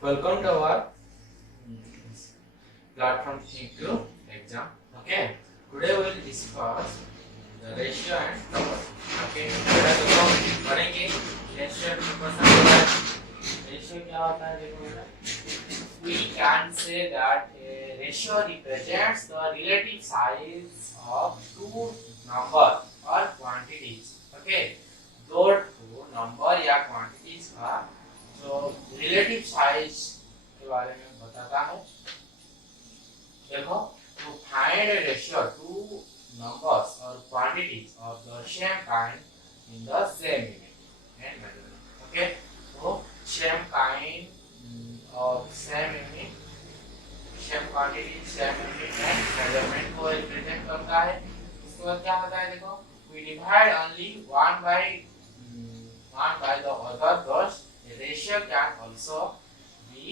Welcome to our platform Think to exam. Okay. Today we will discuss the ratio and proportion. Okay. बेटा देखो पढ़ेंगे ratio and proportion के बारे में। Ratio क्या होता है देखो बेटा। We can say that a ratio represents the relative size of two numbers or quantities. Okay. दो नंबर या क्वांटिटीज का जो रिलेटिव साइज के बारे में बताता है। देखो to find a ratio two numbers or quantities of the same kind in the same unit and measurement. Okay, so same kind of same unit, same quantity, same unit and measurement को represent करता है। उसके बाद क्या होता है देखो, we divide only one by the other, thus a ratio can also be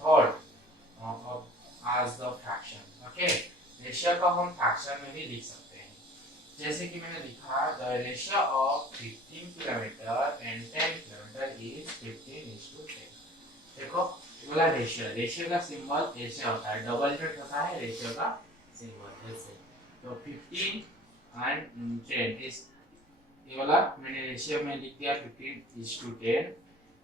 thought of as the fraction. Okay, ratio को हम फ्रैक्शन में भी लिख सकते हैं। जैसे कि मैंने लिखा the ratio of 15 kilometre and 10 kilometre is 15:10। देखो ये वाला रेशियो का सिंबल ऐसे होता है, डबल इट होता है रेशियो का सिंबल ऐसे। तो 15 and 10 इस ये वाला मैंने रेशियो में लिख दिया 15:10।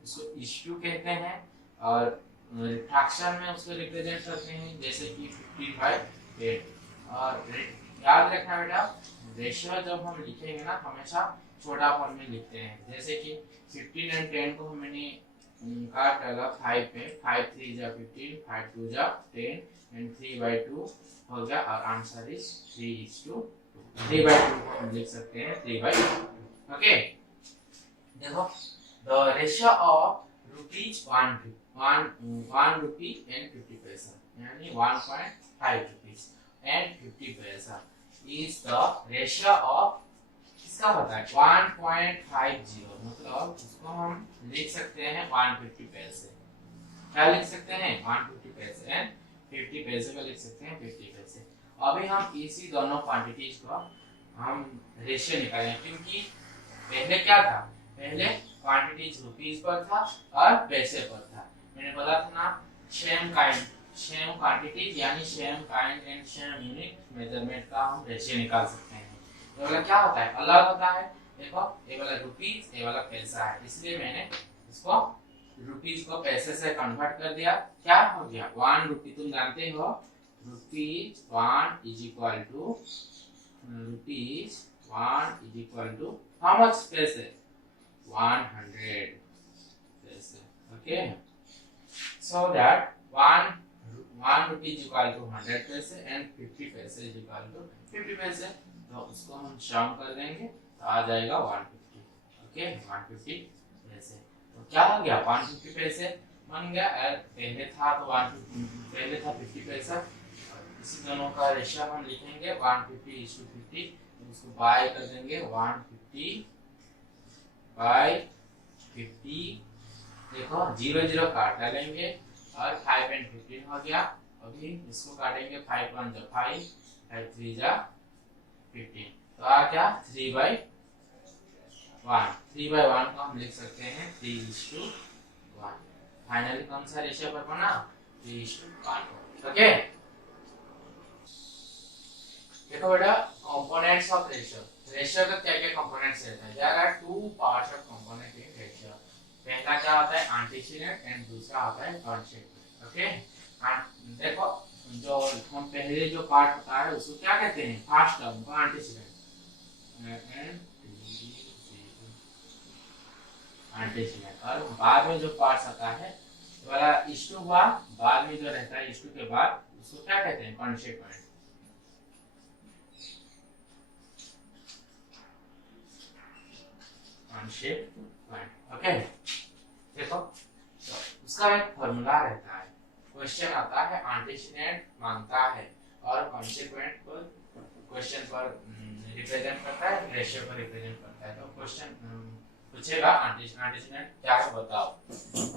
इसको इश्यू कहते हैं और फ्रैक्शन में उसको रिप्रेजेंट करते हैं जैसे कि 15/8। और याद रखना बेटा, रेशियो जब हम लिखेंगे ना हमेशा छोटा फॉर्म में लिखते हैं। जैसे कि 15 और 10 को मैंने काट डाला 5 पे, 5 3 जा 15, 5 2 जा 10 एंड 3/2 हो गया और आंसर इज 3:2। 3/2 को हम लिख सकते हैं 3/2। ओके, देखो the ratio of rupees 1 rupee and 50 पैसा यानी 1.5 rupees and 50 पैसा is the ratio of इसका पता है 1.50, मतलब इसको हम लिख सकते हैं 150 पैसे। क्या लिख सकते हैं 150 पैसे एंड 50 पैसे को लिख सकते हैं 50 पैसे। अभी हम इसी दोनों क्वांटिटीज को हम रेशियो निकालेंगे, क्योंकि पहले क्या था, पहले क्वांटिटीज रुपीस पर था और पैसे पर था। मैंने बोला था ना सेम काइंड सेम क्वांटिटीज यानी same kind and same unit measurement का हम रेशियो निकाल सकते हैं। ये वाला क्या होता है, अलग होता है। देखो ये वाला रुपीस, ये वाला पैसा है, इसलिए मैंने इसको रुपीस को पैसे से कन्वर्ट कर दिया। क्या हो गया 1 रुपी, तुम जानते हो rupees 1 is equal to how much पैसे 100 पैसे। Okay, so that 1 rupee is equal to 100 पैसे and 50 पैसे is equal to 50 पैसे। तो उसको हम सम कर देंगे तो आ जाएगा 150। ओके, 150 पैसे। तो क्या हो गया 150 पैसे बन गया। पहले था तो पहले था 50 पैसा। इसी दोनों का रेशियो हम लिखेंगे 150:50, तो उसको बाय कर देंगे 150/50। देखो 0 काट डालेंगे और 5 and 15 हो गया। अभी इसको काटेंगे 5 1 जा 5, 5 3 जा 15, तो आ गया 3/1। 3/1 को हम लिख सकते हैं 3:1। फाइनली कौन सा रेशियो पर बना 3:1। ओके, देखो बेटा कंपोनेंट्स ऑफ रेशियो। रेशियो का क्या क्या कंपोनेंट्स रहता है, there are 2 parts of component in ratio. पहला क्या होता है एंटीसीडेंट एंड दूसरा होता है कॉन्सेक्वेंट। ओके, देखो जो हम पहले जो पार्ट होता है उसको क्या कहते हैं, फर्स्ट टर्म को एंटीसीडेंट और बाद में जो पार्ट्स आता है वाला इश्टू हुआ, बाद में जो रहता है इश्टू के बाद उसको क्या कहते हैं कॉन्सेक्वेंट। ओके, देखो तो उसका एक फॉर्मूला रहता है। क्वेश्चन आता है एंटीसीडेंट मांगता है और कॉन्सेक्वेंट को क्वेश्चन पर रिप्रेजेंट करता है, रेशियो को रिप्रेजेंट करता है। तो क्वेश्चन पूछेगा एंटीसीडेंट क्या है बताओ,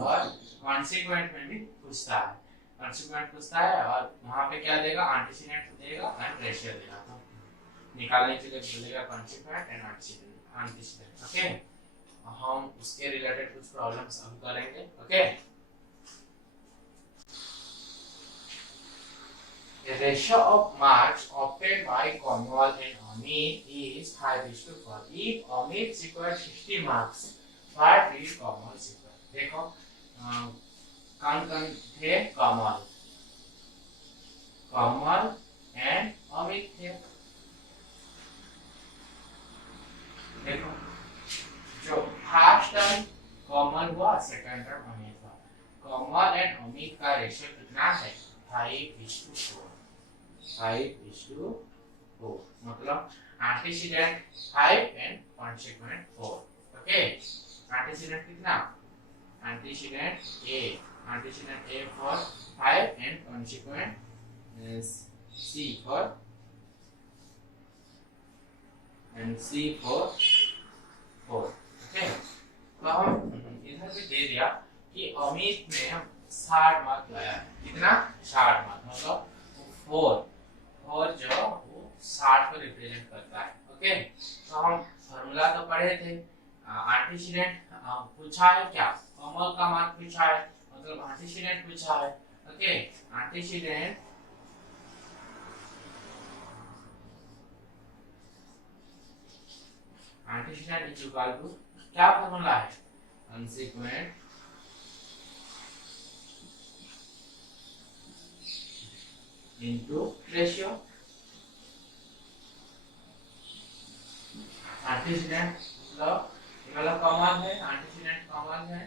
और कॉन्सेक्वेंट में भी पूछता है, कॉन्सेक्वेंट पूछता है और वहां पे क्या देगा एंटीसीडेंट देगा एंड रेशियो देगा। तो निकालने के लिए बोलेगा कॉन्सेक्वेंट एंड एंटीसीडेंट। ओके, हम उसके रिलेटेड कुछ प्रॉब्लम्स हम करेंगे। Okay, The ratio of marks obtained by Kamal and Amit is 5:4. If Amit scored 60 marks, what did Kamal score? देखो कौन कौन थे? कमल एंड अमित थे। देखो जो फर्स्ट टर्म कमल हुआ, सेकंड टर्म अमित हुआ। कमल एंड अमित का रेशियो कितना है? 5:4। 5:4 मतलब antecedent 5 and consequent 4। Okay, antecedent कितना? Antecedent A for 5 and consequent is C for 4। Okay, तो हम इधर भी दे दिया कि अमित ने 60 मार्क लाया। कितना? 60 मार्क मतलब 4 जो वो 60 को रिप्रेजेंट करता है। ओके, तो हम फॉर्मूला तो पढ़े थे। एंटीसीडेंट पूछा है क्या? कमल का मार्क पूछा है, मतलब एंटीसीडेंट पूछा है। Okay, antecedent is equal to क्या फॉर्मूला है? Consequent into ratio. एंटीसीडेंट मतलब कमल है, एंटीसीडेंट कमल है।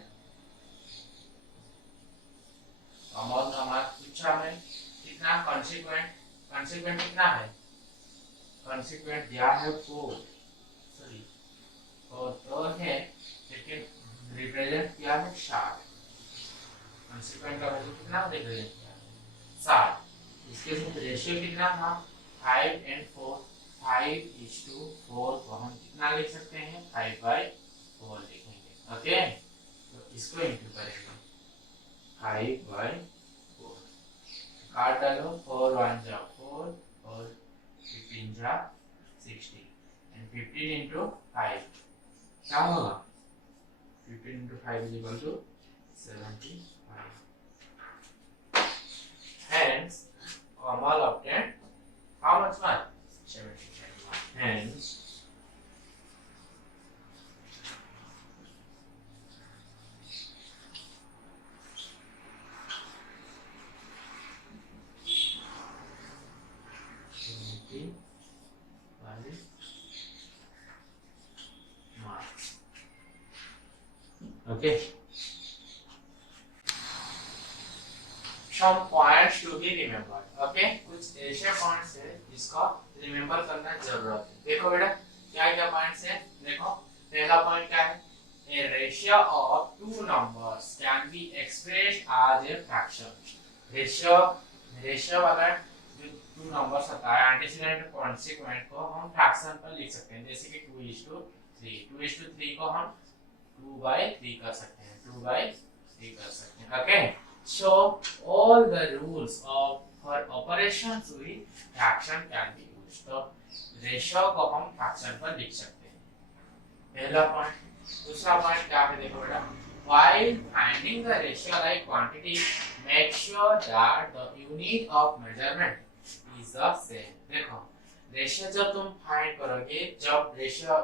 कमल का मार्क पूछा है कितना? कॉन्सिक्वेंट कितना है? कॉन्सिक्वेंट दिया है 4 तो है, लेकिन रिप्रेजेंट किया है 60। कॉन्सिक्वेंट का वैल्यू कितना रिप्रेजेंट किया है? 60। इसके साथ रेशियो कितना था? 5 and 4। 5:4 को हम कितना लिख सकते हैं? 5/4 लिखेंगे। ओके, तो इसको इंटू करेंगे 5/4। काट डालो, 4 1 जा 4 और 15 जा 60 and 15 into 5 क्या होगा? 15 into 5 is equal to 75। Hence, Kamal obtained how much mark? 75. Hence, okay. Some points to be remembered. Okay, कुछ ऐसे पॉइंट्स है जिसको रिमेम्बर करना जरूरत है। देखो बेटा क्या क्या पॉइंट्स है। देखो पहला पॉइंट क्या है? A ratio of two numbers can be expressed as a fraction. Ratio वाला जो टू नंबर्स होता है एंटीसीडेंट और कॉन्सिक्वेंट को हम फ्रैक्शन पर लिख सकते हैं। जैसे कि 2:3। 2:3 को हम 2/3 कर सकते हैं। 2/3 कर सकते हैं। Okay, so all the rules of for operations with fraction can be used। तो रेशियो को हम फ्रैक्शन पर लिख सकते हैं, पहला पॉइंट। दूसरा पॉइंट क्या है? देखो बेटा, while finding the ratio like quantity, make sure that the unit of measurement is the same। देखो रेशियो जब तुम फाइंड करोगे, जब रेशियो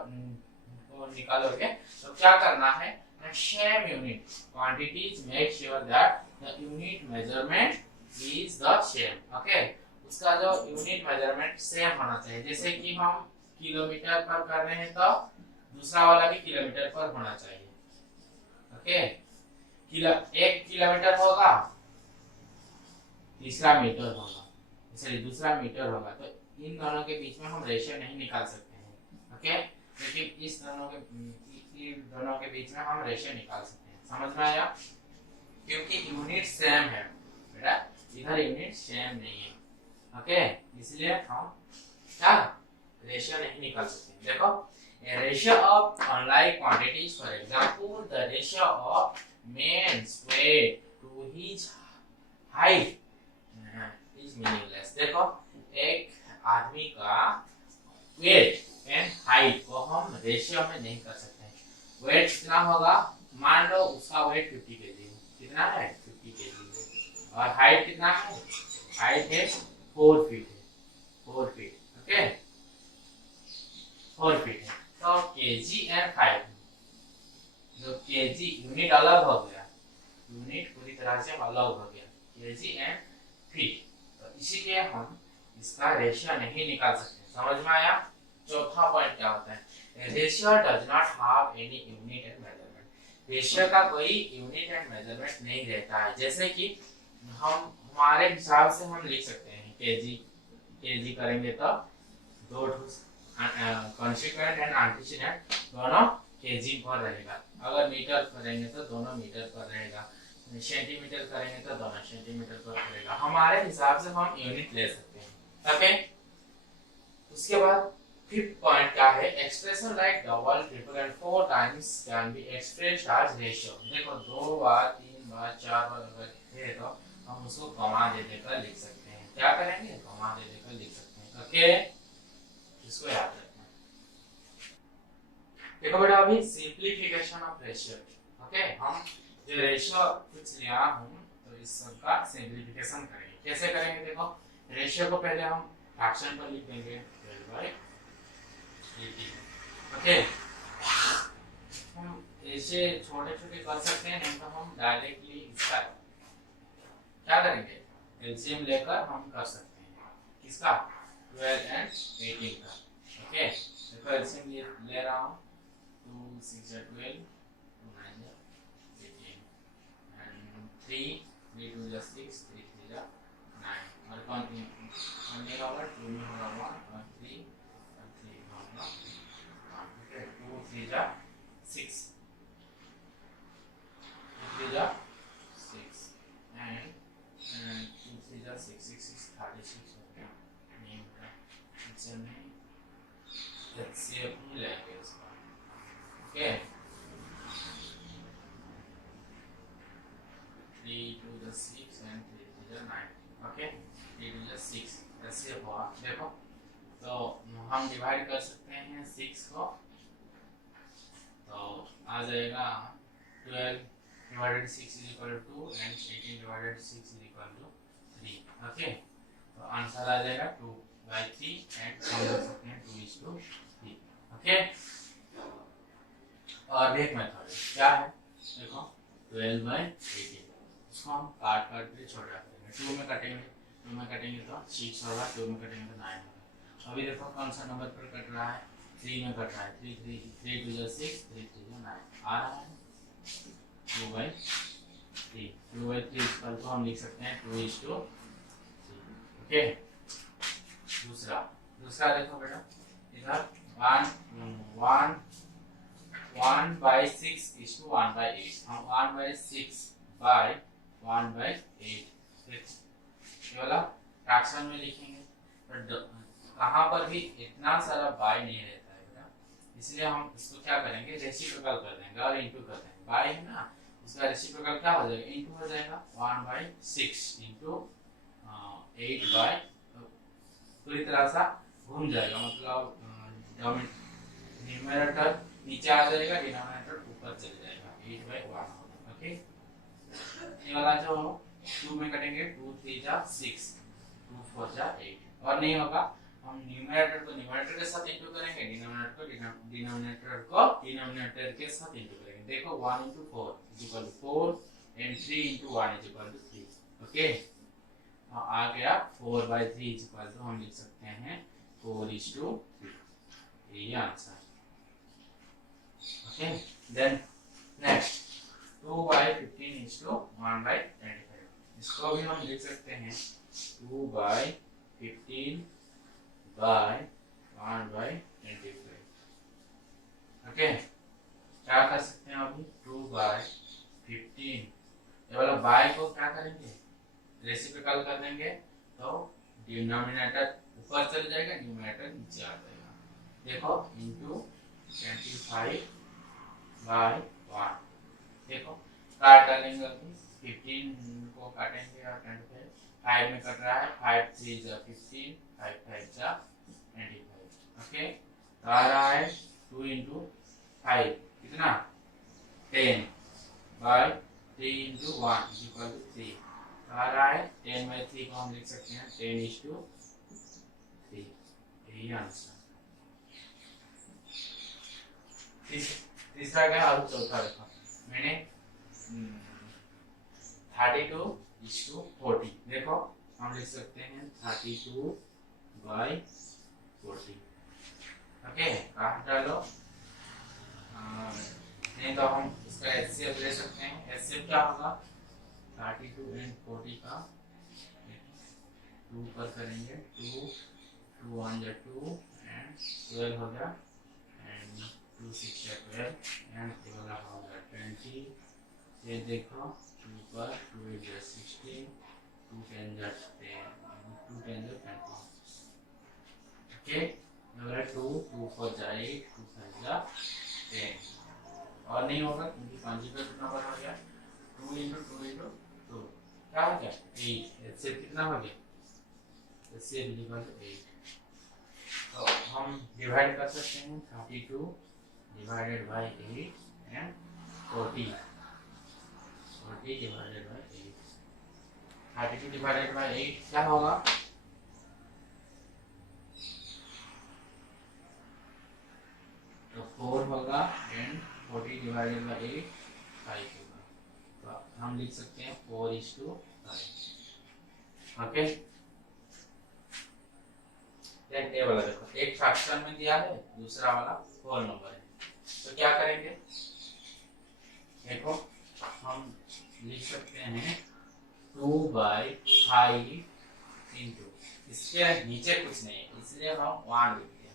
को निकालोगे तो क्या करना है? The same unit quantities make sure that the unit measurement is the same। okay, उसका जो यूनिट मेजरमेंट सेम होना चाहिए। जैसे कि हम किलोमीटर पर कर रहे हैं तो दूसरा वाला भी किलोमीटर पर होना चाहिए। ओके, 1 किलोमीटर होगा, तीसरा मीटर होगा, इसलिए दूसरा मीटर होगा, तो इन दोनों के बीच में हम रेशियो नहीं निकाल सकते हैं। ओके, लेकिन इस दोनों के बीच में हम रेशियो निकाल सकते हैं। समझ में आया? क्योंकि यूनिट सेम है बेटा, इधर यूनिट सेम नहीं है। ओके, इसलिए हम क्या रेशियो नहीं निकाल सकते। देखो, a ratio of unlike quantities, for example the ratio of man's weight to his height is meaningless। देखो, एक आदमी का वेट एंड हाइट को हम रेशियो में नहीं कर सकते। वेट कितना होगा? मान लो उसका वेट 50 केजी है। कितना है? 50 केजी है। और हाइट कितना है? हाइट है 4 फीट है, 4 फीट। ओके, 4 फीट है। तो केजी एंड 5, जो केजी यूनिट अलग हो गया, यूनिट पूरी तरह से अलग हो गया, केजी एंड फीट। तो इसीलिए हम इसका रेशियो नहीं निकाल सकते। समझ में आया? चौथा पॉइंट क्या होता है? Ratio does not have any unit and measurement. Ratio का कोई यूनिट एंड मेजरमेंट नहीं रहता है। जैसे कि हम हमारे हिसाब से हम लिख सकते हैं केजी, केजी करेंगे तो दो कॉन्स्टिट्यूएंट एंड एंटीसीडेंट दोनों केजी पर रहेगा। अगर मीटर करेंगे तो दोनों मीटर पर रहेगा, सेंटीमीटर करेंगे तो दोनों सेंटीमीटर पर रहेगा। हमारे हिसाब से हम यूनिट ले सकते हैं। ओके, उसके बाद फिफ्थ पॉइंट क्या है? Expression like double, triple and 4 times can be expressed as ratio. देखो 2 बार, 3 बार, 4 बार अगर है तो हम उसको कॉमा दे देकर लिख सकते हैं। क्या करेंगे? कॉमा दे देकर लिख सकते हैं। ओके, इसको याद रखना। देखो बेटा, अभी सिंपलीफिकेशन ऑफ रेशियो। ओके, हम जो रेशियो कुछ लिया हूं तो इस सब का सिंपलीफिकेशन करेंगे। कैसे करेंगे? देखो, रेशियो को पहले हम फ्रैक्शन पर लिख देंगे 12/18। ओके, हम ऐसे छोटे छोटे कर सकते हैं, नहीं तो हम डायरेक्टली इसका क्या करेंगे? एलसीएम लेकर हम कर सकते हैं। किसका? 12 एंड 18 का। ओके, देखो एलसीएम ले रहा हूँ। 2 6 12, 2 9 18 and 3 2 6, 3 3 9। और कौन में होगा? 2 में होगा 1 और 3 और 3 में होगा 1। ओके, 2 3 6, 2 3 6 and 2 3 6 6 6 36 हो गया। नहीं होगा इससे नहीं, से अपनी लेंगे इसका। Okay, 3 2 6 and 3 3 9। ओके, 3 2 6 ऐसे हुआ। देखो, तो हम डिवाइड कर सकते हैं 6 को, तो आ जाएगा 12 divided 6 is equal to 2 and 18 divided 6 is equal to 3। Okay, तो आंसर आ जाएगा 2/3 एंड हम लिख सकते हैं 2:3। ओके, और एक मेथड क्या है? देखो 12/18, इसको हम काट के छोटा करेंगे। 2 में कटेंगे, 2 में कटेंगे तो 6 होगा, 2 में कटेंगे तो 9 होगा। अभी देखो कौन सा नंबर पर कट रहा है? 3 में कट रहा है। 3 2 6, 3 3 9 आ रहा है 2/3। 2/3 इक्वल तो हम लिख सकते हैं 2:3। ओके, दूसरा देखो बेटा, इधर 1/6 is to 1/8। हम 1/6 by 1/8 ये वाला फ्रैक्शन में लिखेंगे। पर कहाँ पर भी इतना सारा बाय नहीं रहता है बेटा, इसलिए हम इसको क्या करेंगे? रेसिप्रोकल कर देंगे और इनटू कर देंगे। बाय है ना, इसका रेसिप्रोकल क्या हो जाएगा? इनटू हो जाएगा। 1/6 इनटू 8 पूरी तरह से घूम जाएगा, मतलब न्यूमरेटर नीचे आ जाएगा, डिनोमिनेटर ऊपर चले जाएगा। 8/1 होगा। ओके, ये वाला जो 2 में कटेंगे 2 3 6, 2 4 8। और नहीं होगा, हम न्यूमरेटर को न्यूमरेटर के साथ इंटू करेंगे, डिनोमिनेटर को डिनोमिनेटर के साथ इंटू करेंगे। देखो 1 × 4 = 4 and 3 × 1 = 3। ओके, आ गया 4/3 = हम लिख सकते हैं 4:3। ये आंसर। Okay, then next 2/15 = 1/25। इसको भी हम लिख सकते हैं 2/15 by 1/25। ओके, क्या कर सकते हैं अभी? 2/15 ये वाला बाय को क्या करेंगे? रेसिप्रोकल कर देंगे, तो डिनोमिनेटर ऊपर चले जाएगा, न्यूमरेटर नीचे आ जाएगा। देखो इनटू 25/1। देखो काट डालेंगे, 15 को काटेंगे और 25 5 में कट रहा है। 5 3 15, 5 5 25। ओके, तो आ रहा है 2 × 5 कितना? 10/3 × 1 = 3। तो आ रहा है 10/3 को हम लिख सकते हैं 10:3, यही आंसर। तीसरा क्या, और चौथा देखो मैंने 32:40, देखो हम लिख सकते हैं 32/40। ओके, काट डालो, नहीं तो हम इसका एचसीएफ ले सकते हैं। एचसीएफ क्या होगा, 32 and 40 का 2 पर करेंगे, 2 2 1 जा 2 एंड 12 हो गया, एंड 2 6 जा 12 एंड 12 हो गया 20। ये देखो 2 पर 2 8 जा 16, 2 10 जा 10, 2 10 जा 20। ओके, अगर 2 2 4 जा 8, 2 5 जा 10 और नहीं होगा क्योंकि कॉन्जुगेट नंबर हो गया। 2 × 2 × 2 क्या हो गया 8। इससे कितना हो गया, इससे इक्वल टू 8। तो हम डिवाइड कर सकते हैं 32 divided by 8 and 40 divided by 8। 32 divided by 8 क्या होगा, तो 4 होगा एंड 40 डिवाइडेड बाय 8 5 होगा। तो हम लिख सकते हैं 4:5। ओके, देन ये वाला देखो, एक फ्रैक्शन में दिया है, दूसरा वाला होल नंबर है, तो क्या करेंगे, देखो हम लिख सकते हैं 2/5 इंटू, इसके नीचे कुछ नहीं है इसलिए हम 1 लिख दिया,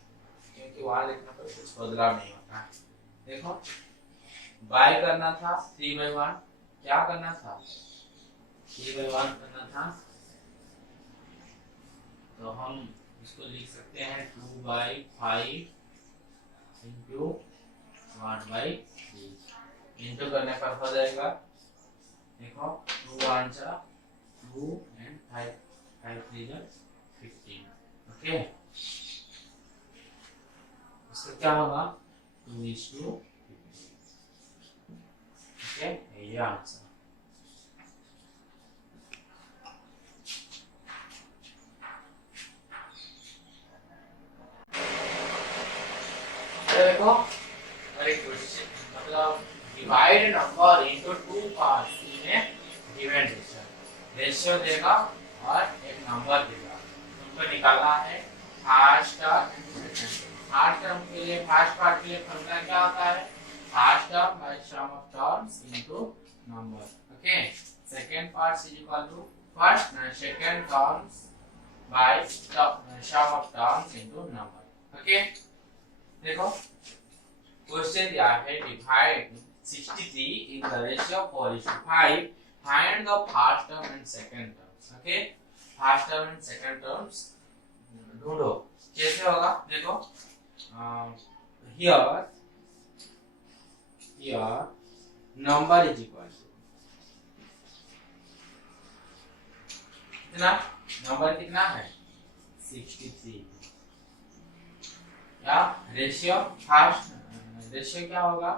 क्योंकि 1 लिखने पर कुछ बदलाव नहीं होता। देखो बाय करना था 3/1, क्या करना था 3/1 करना था, तो हम इसको लिख सकते हैं 2/5 इंटू 1/3, इंटू करने पर हो जाएगा, देखो 2 1 जा 2 एंड 5 5 3 जा 15। ओके, इसका क्या होगा 2:15। ओके, ये आंसर। देखो अरे क्वेश्चन मतलब डिवाइड नंबर इनटू 2 पार्ट्स में गिवन रेशियो देगा और एक नंबर देगा, तुमको निकालना है first term and second term. First term के लिए, फर्स्ट पार्ट के लिए फॉर्मूला क्या होता है, first term by sum of terms into number. Okay, second part is equal to first and second terms by sum of terms into number. Okay, देखो question दिया है divide 63 in the ratio 4:5, find the first term and second terms. Okay, first term and second terms ढूंढो, कैसे होगा, देखो here number is equal to कितना, number कितना है 63, या रेशियो, फर्स्ट रेशियो क्या होगा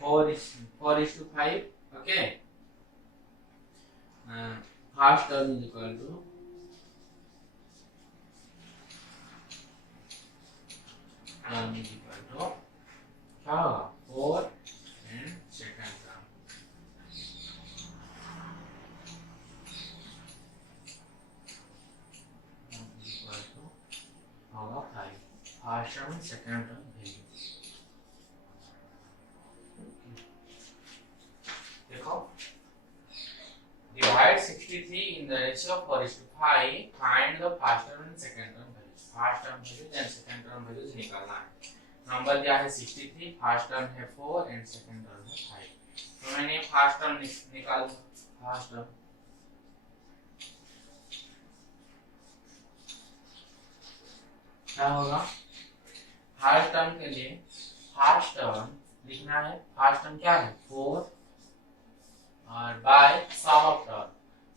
4:5। Okay, first term is equal to क्या होगा 4 एंड सेकंड टर्म, होगा 5। First term second term value, देखो divide 63 in the ratio of 4:5, find the first term and second term values। First term values and second term values निकालना है। Number क्या है 63, first term है 4 and second term है 5। तो मैंने first term निकाल, फर्स्ट टर्म क्या होगा, फर्स्ट टर्म के लिए फर्स्ट टर्म लिखना है, फर्स्ट टर्म क्या है 4 और by sum of term,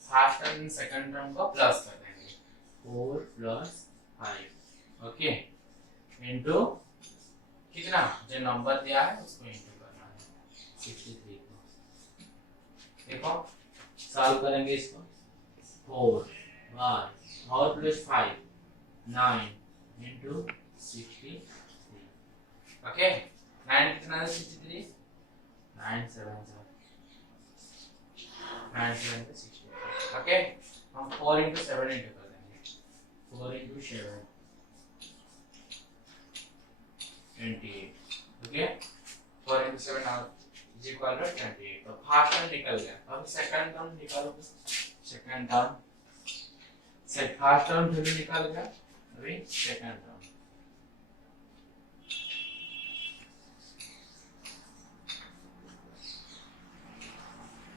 first term second term को प्लस कर देंगे 4 + 5। ओके, इनटू कितना, जो नंबर दिया है उसको इनटू करना है 63 को। देखो सॉल्व करेंगे इसको 4y और प्लस 5 9 into 63 ओके 9 कितना है 63 9 7 9 7 63 ओके हम 4 into 7 into कर देंगे 4 into 7 28 okay 4 into 7 is equal to 28 तो फर्स्ट टर्म निकल गया अब सेकंड टर्म निकालो सेकंड टर्म से फर्स्ट टर्म वैल्यू निकल गया अभी सेकंड टर्म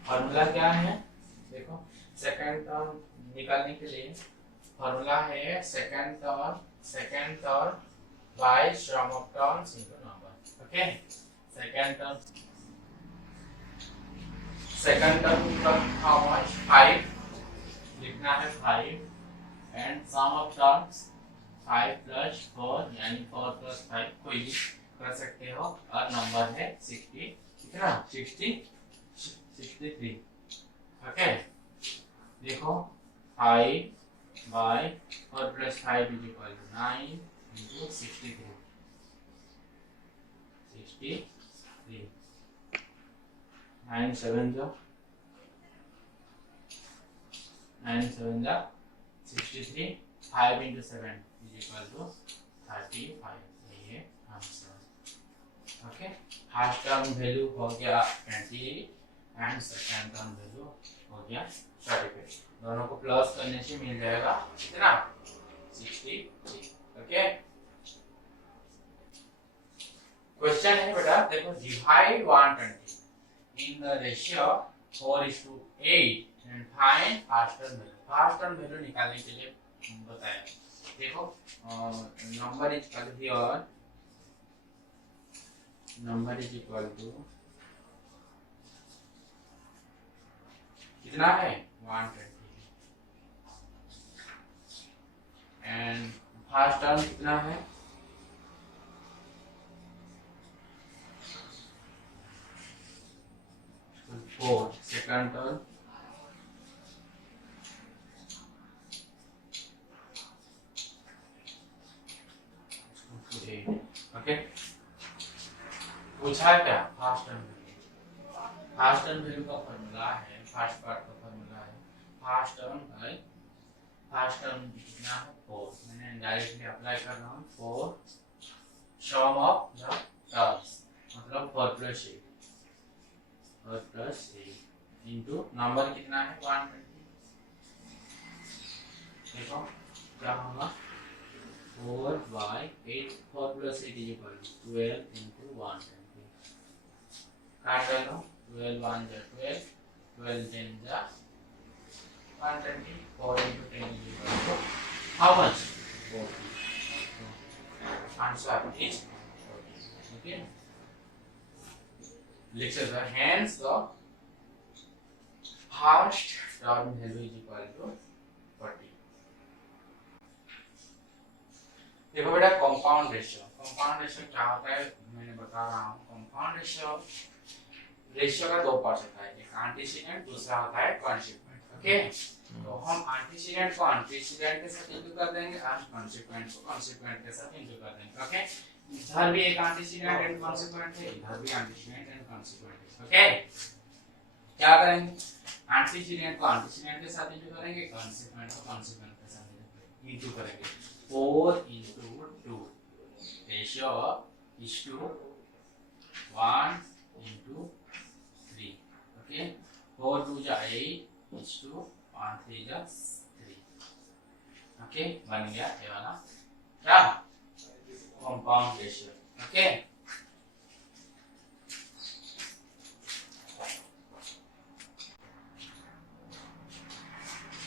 फॉर्मूला क्या है देखो सेकंड टर्म निकालने के लिए फॉर्मूला है second term by sum of terms into number okay second term का हाउ मच 5 लिखना है 5 and sum of terms 5 plus 4 यानी 4 प्लस 5 कोई भी कर सकते हो और नंबर है 60 कितना 63 ओके देखो 5 by 4 plus 5 is equal to 9 into 63 9 7 जा 63 5 into 7 is equal to 35 ये answer okay first term value हो गया 20 एंड सेकंड टर्म वैल्यू हो गया 35 दोनों को प्लस करने से मिल जाएगा कितना 63 ओके क्वेश्चन है बेटा देखो divide 120 in the ratio 4:8 and find first term value निकालने के लिए बताया देखो नंबर इज इक्वल टू कितना है 120 एंड फर्स्ट टर्म कितना है 4 सेकंड टर्म ओके पूछा है क्या फर्स्ट टर्म वैल्यू का फॉर्मूला है फर्स्ट पार्ट का फॉर्मूला है फर्स्ट टर्म कितना है 4 मैंने डायरेक्टली अप्लाई कर रहा हूँ 4 सम ऑफ द टर्म्स मतलब 4 प्लस 8 इनटू नंबर कितना है 120 देखो क्या होगा 4 by 8 4 plus 8 is equal to 12 into 120 काट लो 12 1 जा 12 12 10 जा 120 4 into 10 is equal to how much 40 answer is 40 okay लिख सकते हैं hence the first term value is equal to 40 देखो बेटा कंपाउंड रेशियो क्या होता है मैंने बता रहा हूँ कंपाउंड रेशियो का दो पार्ट होता है एक एंटीसीडेंट दूसरा होता है कॉन्सिक्वेंट ओके तो हम एंटीसीडेंट को एंटीसीडेंट के साथ इंटू कर देंगे और कॉन्सिक्वेंट को कॉन्सिक्वेंट के साथ इंटू कर देंगे ओके इधर भी एक एंटीसीडेंट एंड कॉन्सिक्वेंट है इधर भी एंटीसीडेंट एंड कॉन्सिक्वेंट है ओके क्या करेंगे एंटीसीडेंट को एंटीसीडेंट के साथ इंटू करेंगे कॉन्सिक्वेंट को कॉन्सिक्वेंट के साथ इंटू करेंगे 4 into 2 ratio is to 1 into 3 okay 4 2 जा 8 is to 1 3 जा 3 okay बन गया ये वाला क्या कंपाउंड रेशियो ओके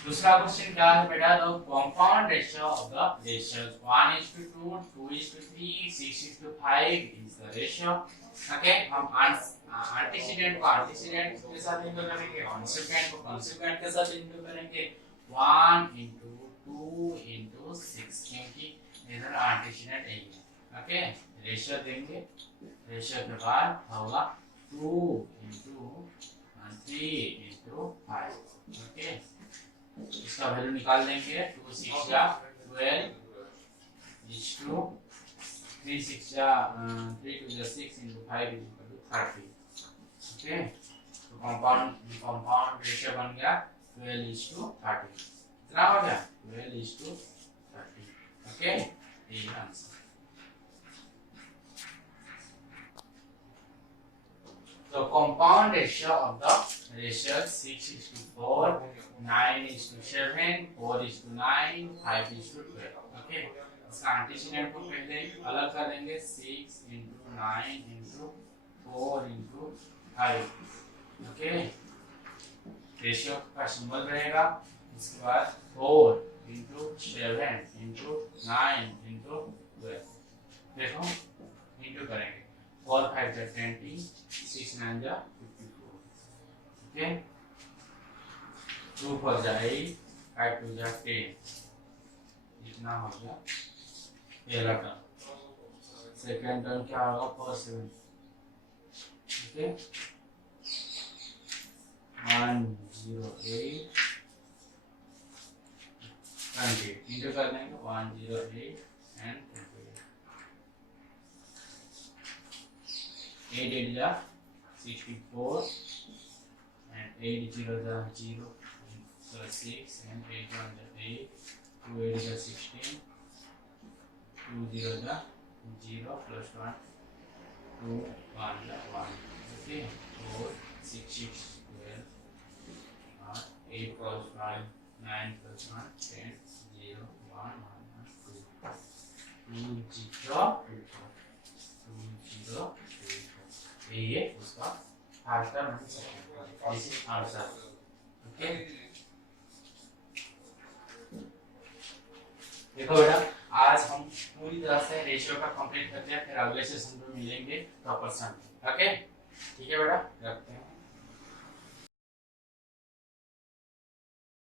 दूसरा क्वेश्चन क्या है बेटा तो compound ratio of the ratios 1:2 2:3 6:5 is the ratio okay हम एंटीसीडेंट को एंटीसीडेंट के साथ इंटू करेंगे कॉन्सिक्वेंट को कॉन्सिक्वेंट के साथ इंटू करेंगे 1 into 2 into 6 क्योंकि इधर एंटीसीडेंट है ओके रेशियो देंगे रेशियो के बाद होगा 2 into 3 into 5 ओके, इसका वैल्यू निकाल देंगे। 2 6 जा 12 इज टू 3 6 जा 3 2 जा 6 into 5 is equal to 30। Okay, तो कंपाउंड रेशियो बन गया 12 is to 30। कितना हो गया? 12 is to 30। ओके, ये answer. The compound ratio of the ratios 6 is to 4, 9 is to 7, 4 is to 9, 5 is to 12। Okay, इसका एंटीसीडेंट को पहले अलग कर देंगे। 6 into 9 into 4 into 5। Okay, ratio का सिंबल रहेगा। इसके बाद 4 into 7 into 9 into 12। देखो इंटू करेंगे। 4 5 जा 20, 6 9 जा 54। ओके, 2 4 जा 8, 5 2 जा 10। इतना हो गया पहला टर्म। सेकंड टर्म क्या होगा? 4 7। ओके, 108 20 इंटू कर देंगे। 108 and 28। 8 8 जा 64 and 8 0 जा 0 plus 6 and 8 1 जा 8, 2 8 जा 16, 2 0 जा 0 plus 1, 2 1 जा 1। Okay, 4 6 6 12 8 plus 5 9 plus 1 10 0 1 1 2 2 0 2 2 0 2। ये उसका first term and second term. This is answer. Okay, देखो बेटा, आज हम पूरी तरह से रेशियो का कंप्लीट करते हैं, फिर अगले सेशन में मिलेंगे प्रॉपर सम। ओके, ठीक है बेटा, रखते हैं।